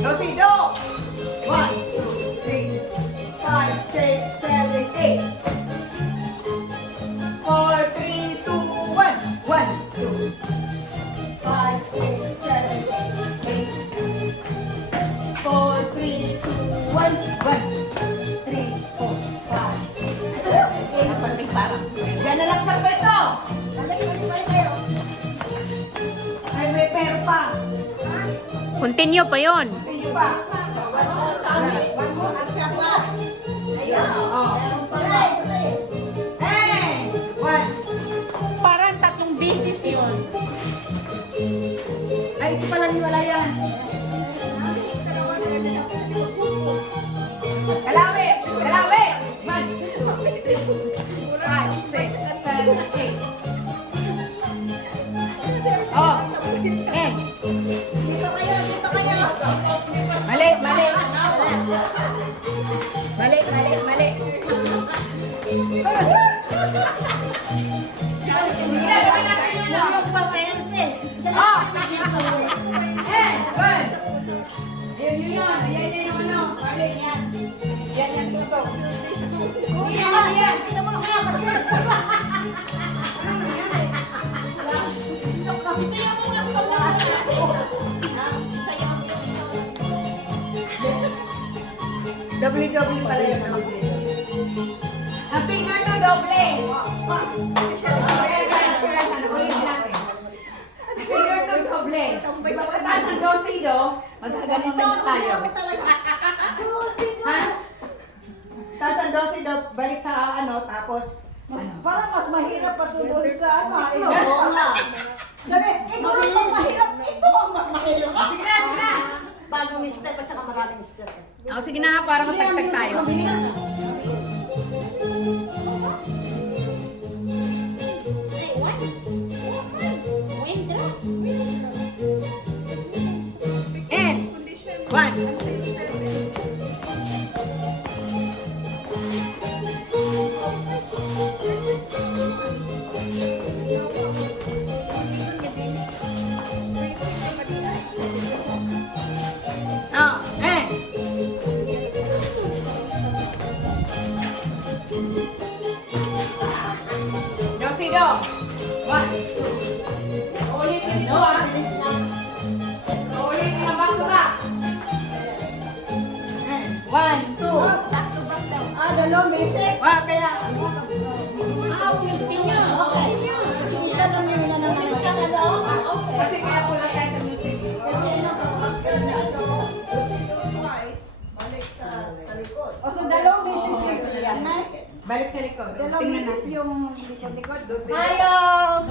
Dosido! 1, 2, 3, 5, 6, 7, 8. 4, 3, 2, 1. 1, 2, 5, 6, 7, 8. 4, 3, 2, 1. 1, 3, 4, 5, 6, 7, 8. Yan na lang sa pwesto! Balik kayo. Ay, may pero pa. Continue pa yon. Tingin pa. Asya pa. Ayun. Oh. Play. Hey! 1. Parang tatlong beses yun. Ay, ito pala niwala yan. Kalawi! Kalawi! 1, 2, 5, 6, 7, 8. Oh! Eh! Dito kayo. Mali! Mali! Mali! Sige na, gawin natin yun, no? Oh! Eh! 1. Ayun yun. Ayan yun yung ano. Mali yan. Yan yung tuto. Yan. WW pala yun. Ang finger to doble. Finger to doble. Diba kataas ang dosido, maghaganito tayo. Ha? Taas ang dosido, balik sa ano, tapos Parang mas mahirap pa ito doon sa ano. sabi, Ito ang mas mahirap. Ito ang mas mahirap. sige na. Bagong step at saka maraming step. O, sige na ha, para matagtag tayo. Ay, what? Wendra? And, 1. Oh, and. Dosido. 1. Ulitin ito ha. Ulitin ang basuka. 1, 2. Back to back daw. Dalawang beses. Kaya. Ah, continue. Continue. Kasi isa lang yung nananaman. Kasi kaya pula tayo sa music. Kasi ano, pero na ano. O so dalawang beses yung yan. Balik sa likod. Dalawang Tingnan beses natin. yung likod-likod. Ayaw!